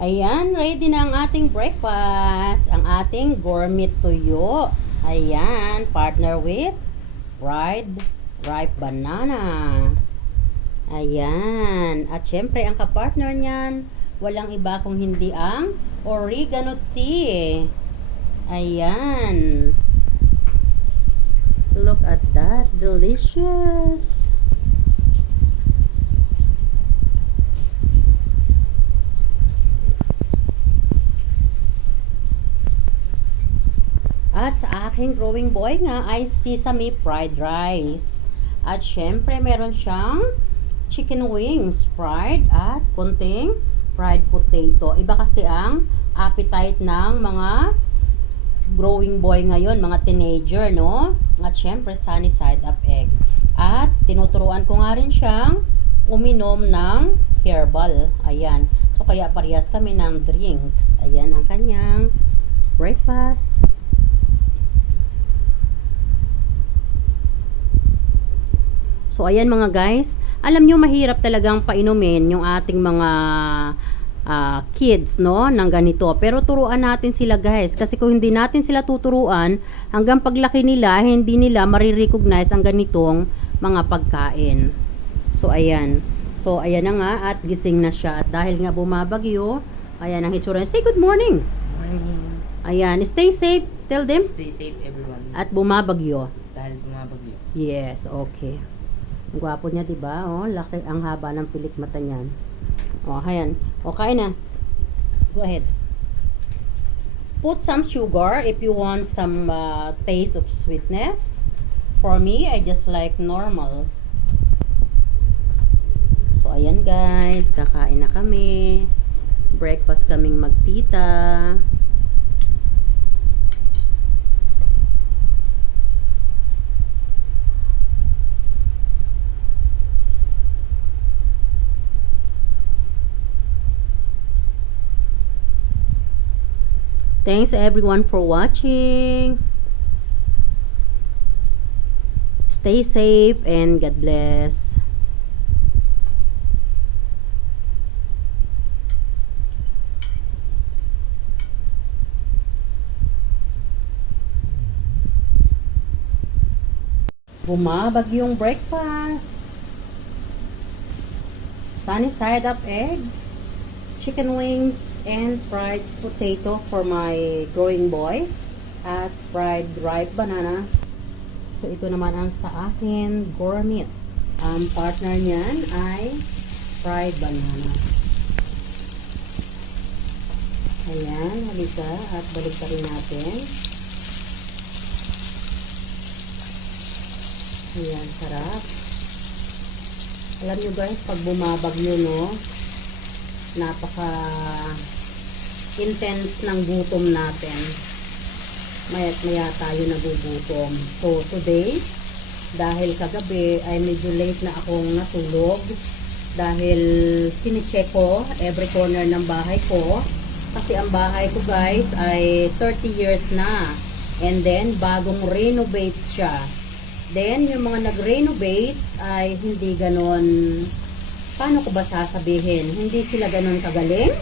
Ayan, ready na ang ating breakfast. Ang ating gourmet tuyo. Ayan, partner with fried ripe banana. Ayan. At syempre, ang kapartner niyan, walang iba kung hindi ang oregano tea. Ayan. Look at that. Delicious. At sa aking growing boy nga ay sesame fried rice. At syempre meron siyang chicken wings fried at konting fried potato. Iba kasi ang appetite ng mga growing boy ngayon, mga teenager, no? At syempre sunny side up egg. At tinuturuan ko nga rin siyang uminom ng herbal. Ayan. So kaya parehas kami ng drinks. Ayan ang kanyang breakfast. So, ayan mga guys. Alam nyo, mahirap talagang painumin yung ating mga kids, no? Ng ganito. Pero turuan natin sila guys. Kasi kung hindi natin sila tuturuan, hanggang paglaki nila, hindi nila marirecognize ang ganitong mga pagkain. So, ayan. So, ayan na nga at gising na siya. At dahil nga bumabagyo, ayan ang hitsura. Say good morning! Morning. Ayan. Stay safe. Tell them. Stay safe everyone. At bumabagyo. Dahil bumabagyo. Yes, okay. Ang gwapo niya, 'di ba? Oh, laki ang haba ng pilik mata niyan. Oh, ayan. Okay na. Go ahead. Put some sugar if you want some taste of sweetness. For me, I just like normal. So, ayan guys, kakain na kami. Breakfast kaming magtita. Thanks everyone for watching. Stay safe and God bless. Bumabagyong breakfast. Sunny side up egg, chicken wings, and fried potato for my growing boy at fried ripe banana. So ito naman ang sa akin gourmet. Ang partner niyan ay fried banana. Ayan, halika at balik pa rin natin. Ayan, sarap. Alam nyo guys, pag bumabagyo, no, napaka intense ng gutom natin. Maya't maya tayo nagugutom. So today, dahil kagabi ay medyo late na akong natulog dahil sinicheck ko every corner ng bahay ko kasi ang bahay ko guys ay 30 years na and then bagong renovate siya. Then yung mga nag-renovate ay hindi ganon, paano ko ba sasabihin? Hindi sila ganun kagaling?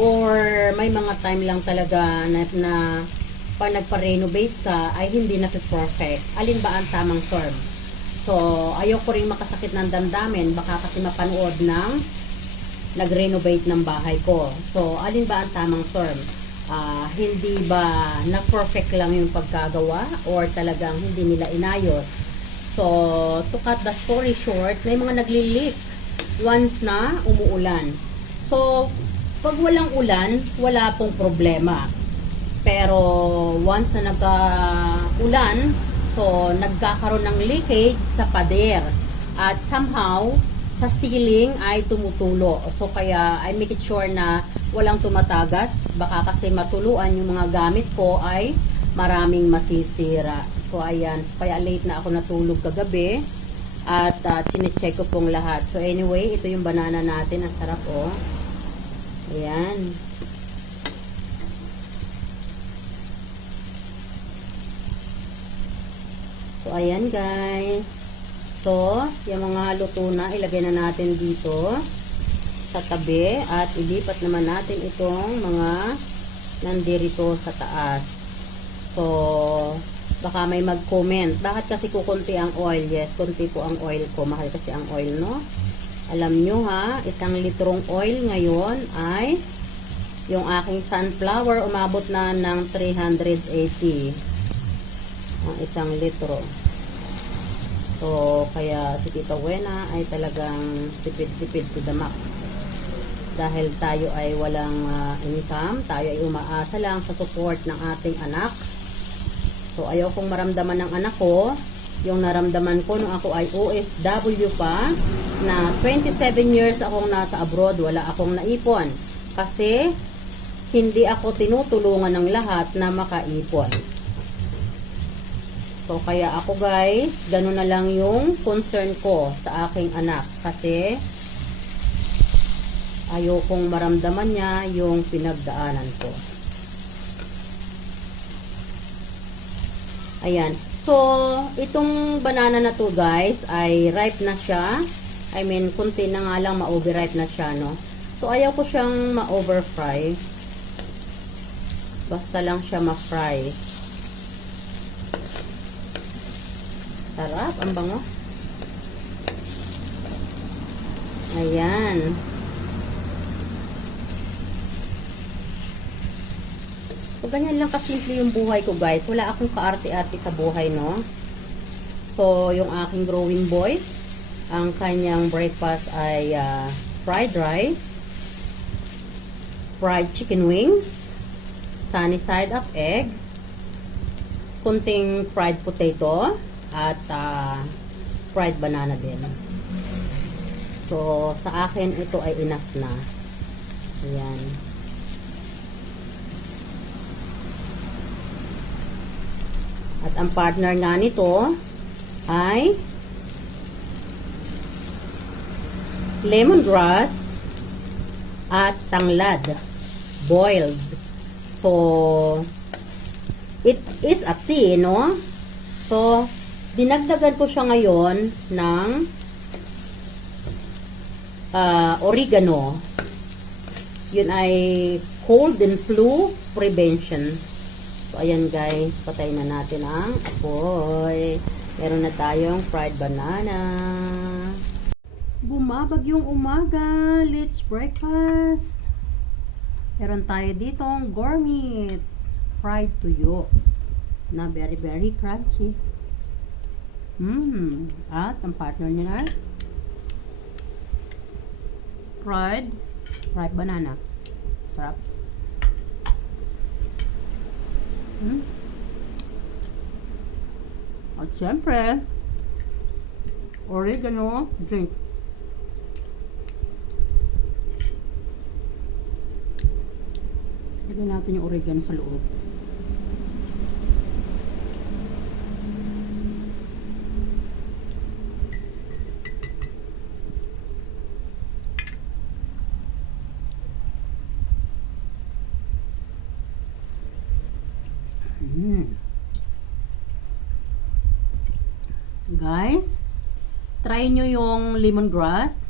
Or may mga time lang talaga na pag nagpa-renovate ka ay hindi na perfect. Alin ba ang tamang term? So, ayoko rin makasakit ng damdamin. Baka kasi mapanood ng nag-renovate ng bahay ko. So, alin ba ang tamang term? Hindi ba na-perfect lang yung pagkagawa? Or talagang hindi nila inayos? So, to cut the story short, may mga nagli-leak once na umuulan. So, pag walang ulan, wala pong problema. Pero, once na nagka-ulan, so, nagkakaroon ng leakage sa pader. At somehow, sa ceiling ay tumutulo. So, kaya I make it sure na walang tumatagas. Baka kasi matuluan yung mga gamit ko ay maraming masisira. So, ayan. So, kaya late na ako natulog kagabi. At chinecheck ko pong lahat. So anyway, ito yung banana natin. Ang sarap oh. Ayan. So ayan guys. So, yung mga luto na, ilagay na natin dito. sa tabi at ilipat naman natin itong mga nandirito sa taas. So, baka may mag-comment. Bakit kasi kukunti ang oil? Yes, kunti po ang oil ko. Mahal kasi ang oil, no? Alam nyo ha, 1 litrong oil ngayon ay yung aking sunflower umabot na ng 380 ang 1 litro. So, kaya si Tita Wena ay talagang tipid-tipid to the max. Dahil tayo ay walang income, tayo ay umaasa lang sa support ng ating anak. So, ayaw kong maramdaman ng anak ko yung naramdaman ko nung ako ay OFW pa, na 27 years akong nasa abroad, wala akong naipon. Kasi, hindi ako tinutulungan ng lahat na makaipon. So, kaya ako guys, ganun na lang yung concern ko sa aking anak. Kasi, ayokong maramdaman niya yung pinagdaanan ko. Ayan. So, itong banana na to guys, ay ripe na siya. I mean, kunti na nga lang ma-overripe na siya, no? So, ayaw ko siyang ma-overfry. Basta lang siya ma-fry. Sarap, ang bango. Ayan. So, ganyan lang kasimple yung buhay ko, guys. Wala akong kaarte-arte sa buhay, no? So, yung aking growing boy, ang kanyang breakfast ay fried rice, fried chicken wings, sunny side up egg, kunting fried potato, at fried banana din. So, sa akin, ito ay enough na. Ayan. At ang partner nga nito ay lemongrass at tanglad boiled. So, it is a tea, no? So, dinagdagan ko siya ngayon ng oregano. Yun ay cold and flu prevention. So, ayan guys, patay na natin ang apoy. Meron na tayong fried banana. Bumabag yung umaga. Let's breakfast. Meron tayo ditong gourmet fried tuyo na very very crunchy. At ang partner niya ay fried banana. Sarap. At syempre, oregano drink. Lagyan natin yung oregano sa loob. Guys, try nyo yung lemongrass,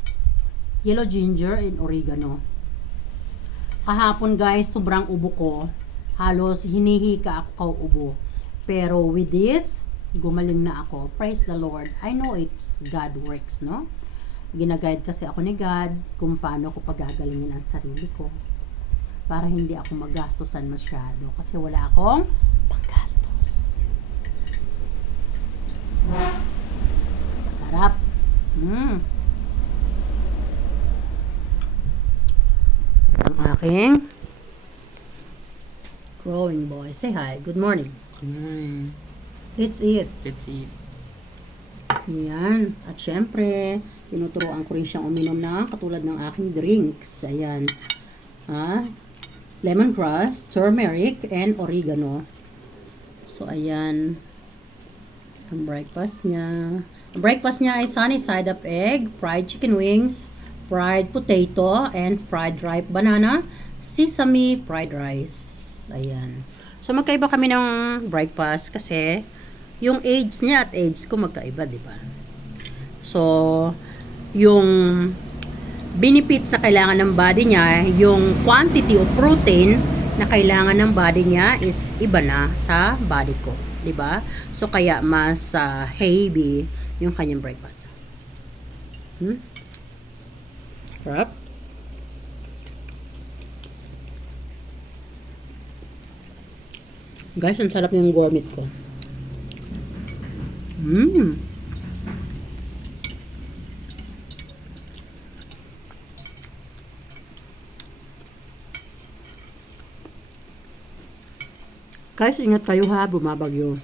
yellow ginger, and oregano. Kahapon guys, sobrang ubo ko. Halos hinihika ako ubo. Pero with this, gumaling na ako. Praise the Lord. I know it's God works, no? Ginaguide kasi ako ni God kung paano ko pagagalingin ang sarili ko. Para hindi ako magastosan masyado. Kasi wala akong panggastos. Masarap. Ang aking growing boy. Say hi. Good morning. Let's eat. Let's eat. Ayan. At syempre, tinuturoan ko rin siyang uminom na katulad ng aking drinks. Ayan. Lemongrass, turmeric, and oregano. So, ayan. Ang breakfast niya. Ang breakfast niya ay sunny side up egg, fried chicken wings, fried potato, and fried ripe banana, sesame fried rice. Ayan. So, magkaiba kami ng breakfast kasi yung age niya at age ko magkaiba, di ba? So, yung benefits na kailangan ng body niya, yung quantity of protein na kailangan ng body niya is iba na sa body ko, 'di ba? So kaya mas heavy yung kanyang breakfast. Sarap. Guys, ang sarap yung gourmet ko. Guys, ingat kayo ha, bumabagyo.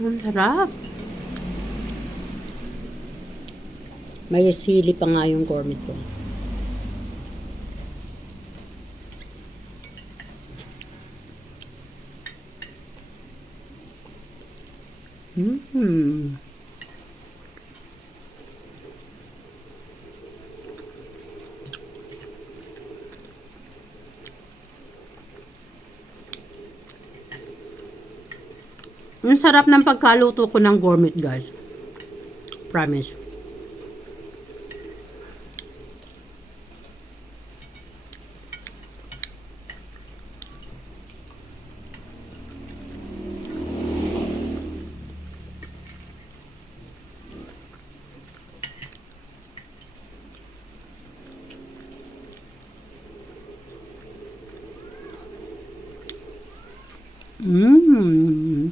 Ang sarap. May sili pa nga yung gourmet ko. Ang sarap ng pagkaluto ko ng gourmet, guys. Promise.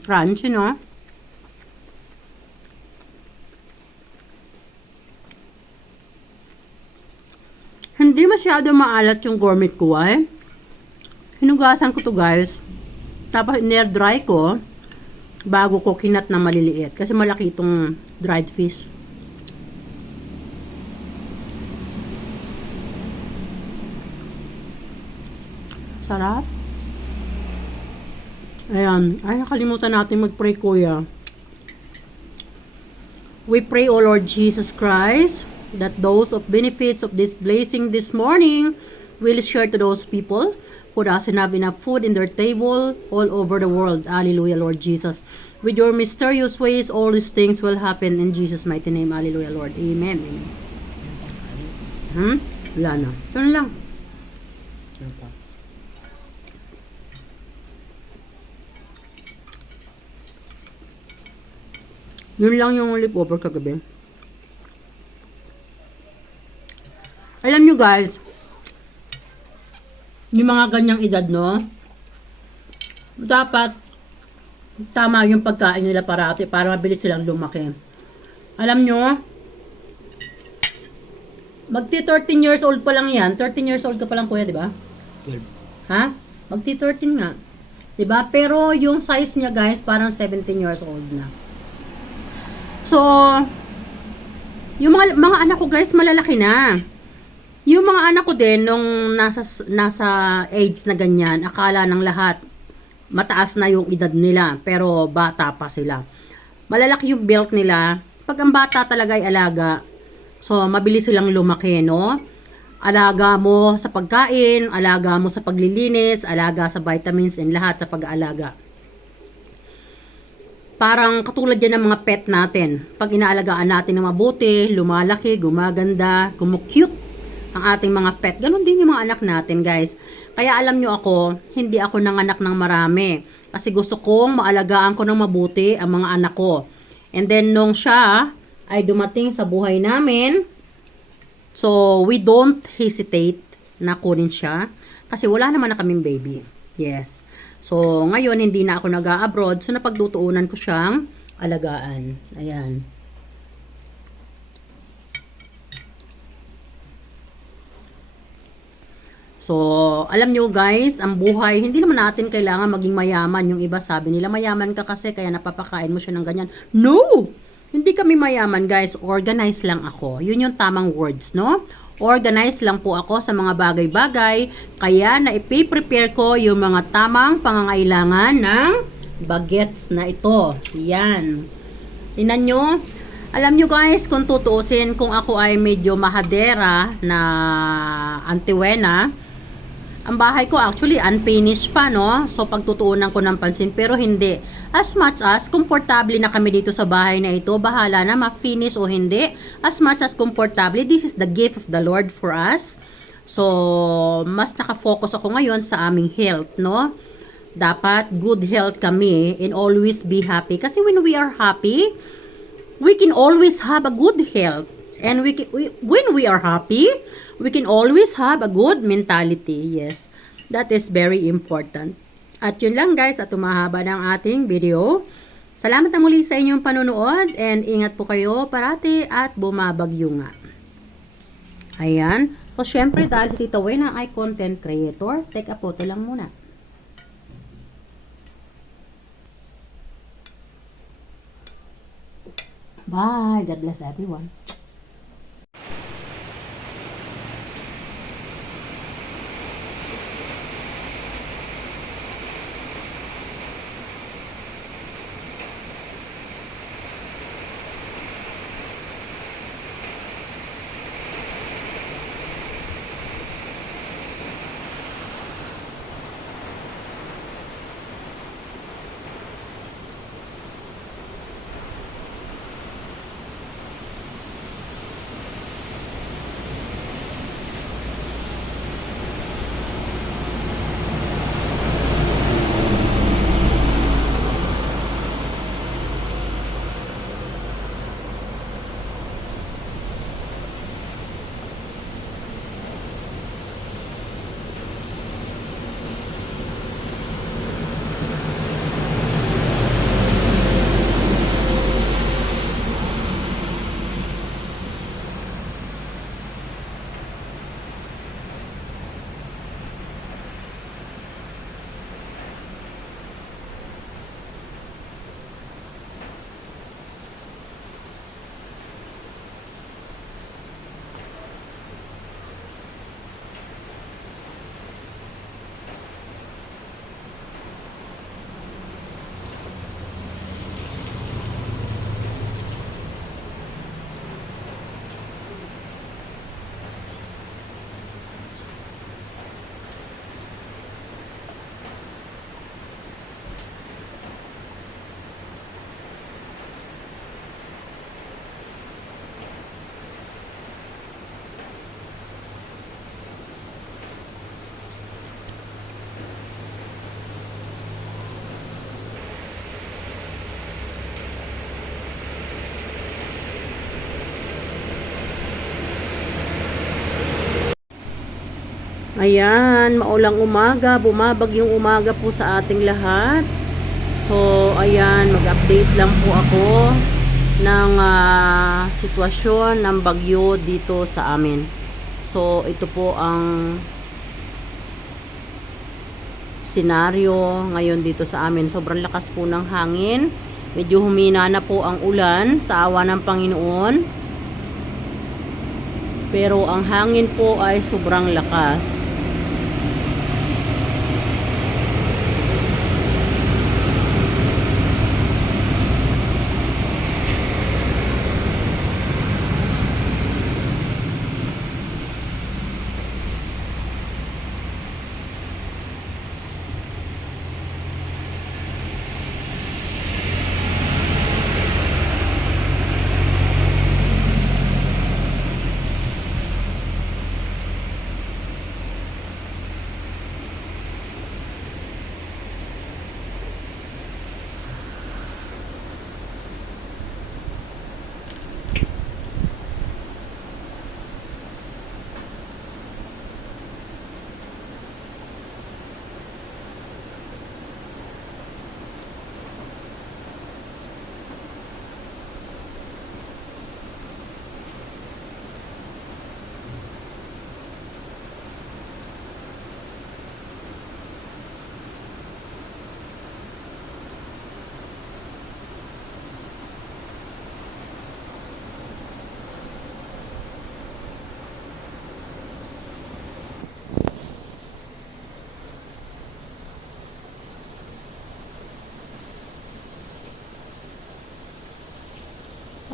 Crunchy, no? Hindi masyado maalat yung gourmet ko, eh. Hinugasan ko to, guys. Tapos, near dry ko bago ko kinat na maliliit. Kasi malaki itong dried fish. Sarap. Ayan. Ay, nakalimutan natin mag-pray, kuya. We pray, O Lord Jesus Christ, that those of benefits of this blessing this morning will share to those people who doesn't have enough food in their table all over the world. Hallelujah, Lord Jesus. With your mysterious ways, all these things will happen in Jesus' mighty name. Hallelujah, Lord. Amen. Amen. Wala na. Ito na lang. Yun lang yung leftover kagabi. Alam nyo guys, yung mga ganyang edad, no? Dapat tama yung pagkain nila parati para mabilis silang lumaki. Alam nyo, magti 13 years old pa lang yan. 13 years old ka pa lang, kuya, di ba? 12. Ha? Magti 13 nga. Di ba? Pero yung size niya guys, parang 17 years old na. So, yung mga anak ko guys, malalaki na. Yung mga anak ko din, nung nasa age na ganyan, akala ng lahat, mataas na yung edad nila, pero bata pa sila. Malalaki yung build nila. Pag ang bata talaga ay alaga, so mabilis silang lumaki, no? Alaga mo sa pagkain, alaga mo sa paglilinis, alaga sa vitamins and lahat sa pag-aalaga. Parang katulad yan ng mga pet natin. Pag inaalagaan natin ng mabuti, lumalaki, gumaganda, kumukute ang ating mga pet. Ganon din yung mga anak natin, guys. Kaya alam nyo ako, hindi ako nanganak ng marami. Kasi gusto kong maalagaan ko ng mabuti ang mga anak ko. And then, nung siya ay dumating sa buhay namin, so we don't hesitate na kunin siya. Kasi wala naman na kaming baby. Yes. So, ngayon, hindi na ako nag-a-abroad. So, napagtutuunan ko siyang alagaan. Ayan. So, alam nyo guys, ang buhay, hindi naman natin kailangan maging mayaman. Yung iba sabi nila, mayaman ka kasi kaya napapakain mo siya ng ganyan. No! Hindi kami mayaman guys. Organize lang ako. Yun yung tamang words, no? Organize lang po ako sa mga bagay-bagay, kaya na-prepare ko yung mga tamang pangangailangan ng bagets na ito. Yan. Tingnan nyo. Alam nyo guys, kung tutuusin, kung ako ay medyo mahadera na antiwena, Ang bahay ko actually unfinished pa, no? So pagtutuunan ko ng pansin, pero hindi. As much as komportable na kami dito sa bahay na ito, bahala na ma-finish o hindi. As much as komportable, this is the gift of the Lord for us. So mas nakafocus ako ngayon sa aming health, no? Dapat good health kami and always be happy. Kasi when we are happy, we can always have a good health. And when we are happy, we can always have a good mentality. Yes, that is very important. At yun lang guys, at umahaba ng ating video. Salamat na muli sa inyong panonood and ingat po kayo parati at bumabagyo nga. Ayan. So, syempre dahil si Tita Wena ay content creator, take a photo lang muna. Bye. God bless everyone. Ayan, maulang umaga, bumabagyong umaga po sa ating lahat. So, ayan, mag-update lang po ako ng sitwasyon ng bagyo dito sa amin. So, ito po ang senaryo ngayon dito sa amin. Sobrang lakas po ng hangin. Medyo humina na po ang ulan sa awa ng Panginoon. Pero ang hangin po ay sobrang lakas.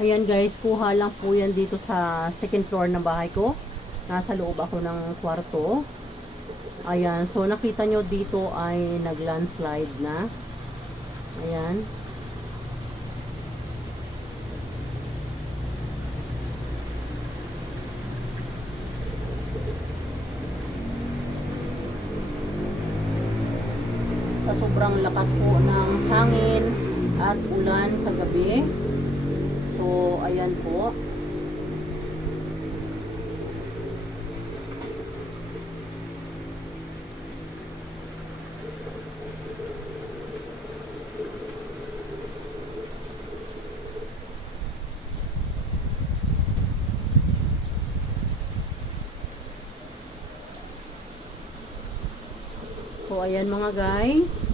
Ayan guys, kuha lang po yan dito sa second floor ng bahay ko. Nasa loob ako ng kwarto. Ayan, so nakita nyo dito ay nag-landslide na. Ayan. Sa sobrang lakas po ng hangin at ulan kagabi. So, ayan po. So, ayan mga guys.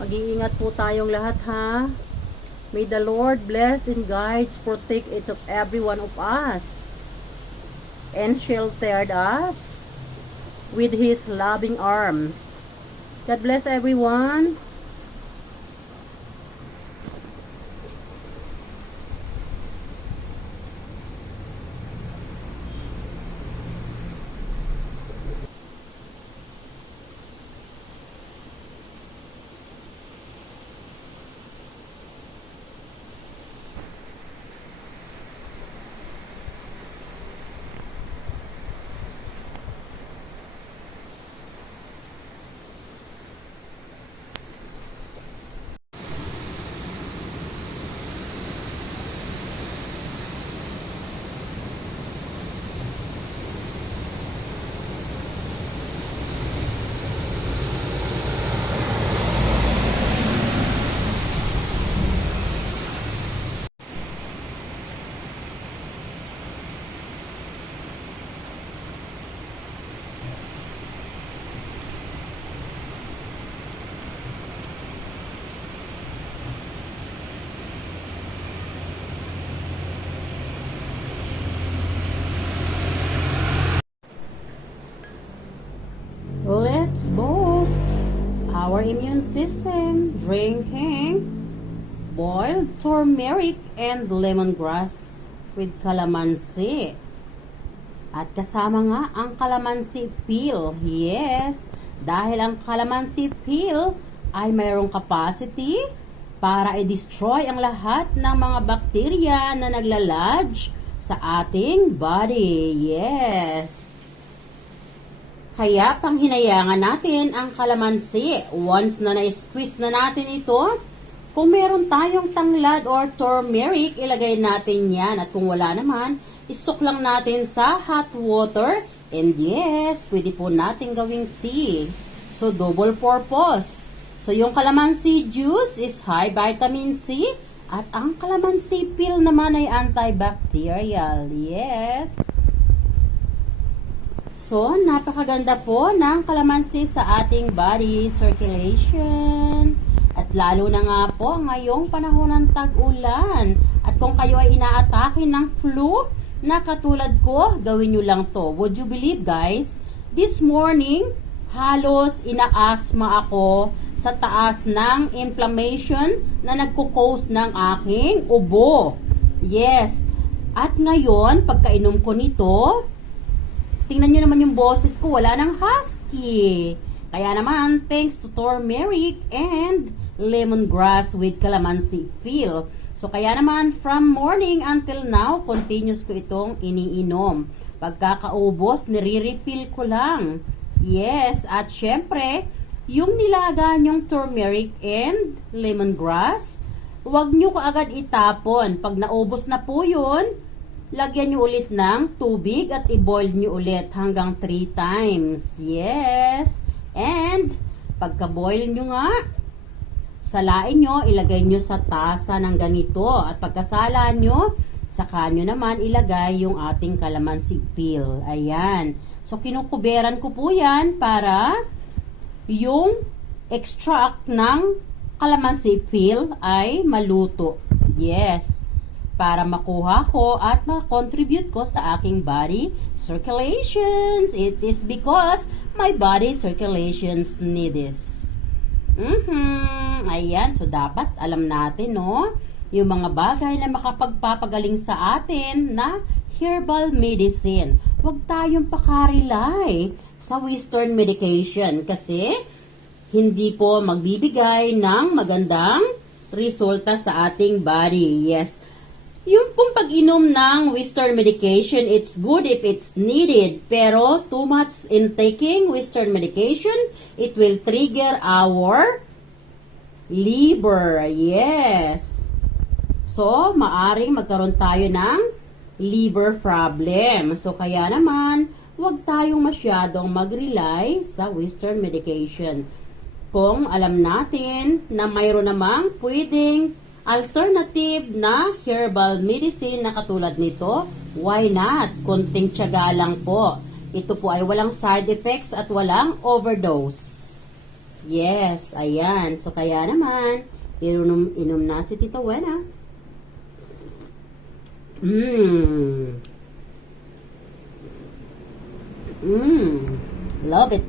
Mag-iingat po tayong lahat ha. May the Lord bless and guides, protect each of every one of us, and sheltered us with His loving arms. God bless everyone. Let's boost our immune system drinking boiled turmeric and lemongrass with calamansi. At kasama nga ang calamansi peel. Yes, dahil ang calamansi peel ay mayroong capacity para i-destroy ang lahat ng mga bakterya na naglalodge sa ating body. Yes. Kaya panghinayangan natin ang kalamansi. Once na na-squeeze na natin ito, kung meron tayong tanglad or turmeric, ilagay natin yan. At kung wala naman, isok lang natin sa hot water. And yes, pwede po natin gawing tea. So, double purpose. So, yung kalamansi juice is high vitamin C. At ang kalamansi peel naman ay antibacterial. Yes. So, napakaganda po ng kalamansi sa ating body circulation. At lalo na nga po ngayong panahon ng tag-ulan. At kung kayo ay inaatake ng flu, na katulad ko, gawin nyo lang to. Would you believe guys? This morning, halos ina-asthma ako sa taas ng inflammation na nagko-cause ng aking ubo. Yes. At ngayon, pagkainom ko nito, tingnan nyo naman yung boses ko, wala nang husky. Kaya naman, thanks to turmeric and lemongrass with calamansi peel. So, kaya naman, from morning until now, continuous ko itong iniinom. Pagkakaubos, nire-refill ko lang. Yes, at syempre, yung nilaga nyong turmeric and lemongrass, huwag nyo kaagad itapon. Pag naubos na po yun, lagyan nyo ulit ng tubig at i-boil nyo ulit hanggang 3 times. Yes. And, pagka-boil nyo nga, salain nyo, ilagay nyo sa tasa ng ganito. At pagkasala nyo, saka nyo naman ilagay yung ating calamansi peel. Ayan. So, kinukuberan ko po yan para yung extract ng calamansi peel ay maluto. Yes. Para makuha ko at ma-contribute ko sa aking body circulations. It is because my body circulations need this. Ayan. So, dapat alam natin, no? Yung mga bagay na makapagpapagaling sa atin na herbal medicine. Huwag tayong pakarely sa Western medication kasi hindi po magbibigay ng magandang resulta sa ating body. Yes, yung pong pag-inom ng Western medication, it's good if it's needed. Pero too much in taking Western medication, it will trigger our liver. Yes. So, maaring magkaroon tayo ng liver problem. So, kaya naman, huwag tayong masyadong mag-rely sa Western medication. Kung alam natin na mayroon namang pwedeng alternative na herbal medicine na katulad nito, why not? Konting tiyaga lang po. Ito po ay walang side effects at walang overdose. Yes, ayan. So, kaya naman, inom na si Tita Wena. Love it.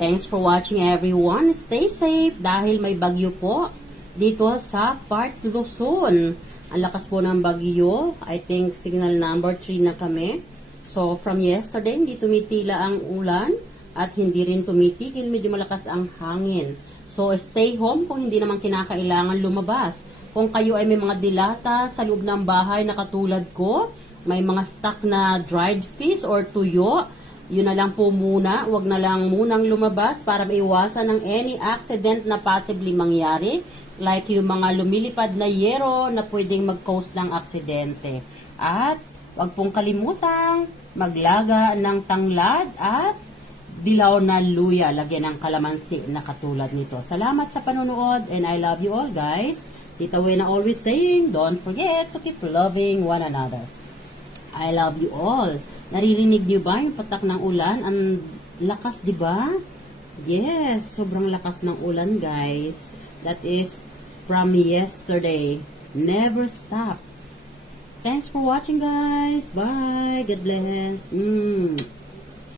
Thanks for watching everyone. Stay safe dahil may bagyo po dito sa part Luzon. Ang lakas po ng bagyo. I think signal number 3 na kami. So from yesterday, hindi tumitila ang ulan at hindi rin tumitigil. Medyo malakas ang hangin. So stay home kung hindi naman kinakailangan lumabas. Kung kayo ay may mga dilata sa loob ng bahay na katulad ko, may mga stock na dried fish or tuyo, yun na lang po muna, wag na lang munang lumabas para maiwasan ng any accident na possibly mangyari, like yung mga lumilipad na yero na pwedeng mag-cause ng aksidente. At wag pong kalimutang maglaga ng tanglad at dilaw na luya, lagyan ng kalamansi na katulad nito. Salamat sa panonood and I love you all guys. Tita Wena always saying, don't forget to keep loving one another. I love you all. Naririnig niyo ba yung patak ng ulan? Ang lakas, di ba? Yes, sobrang lakas ng ulan, guys. That is from yesterday. Never stop. Thanks for watching, guys. Bye. God bless.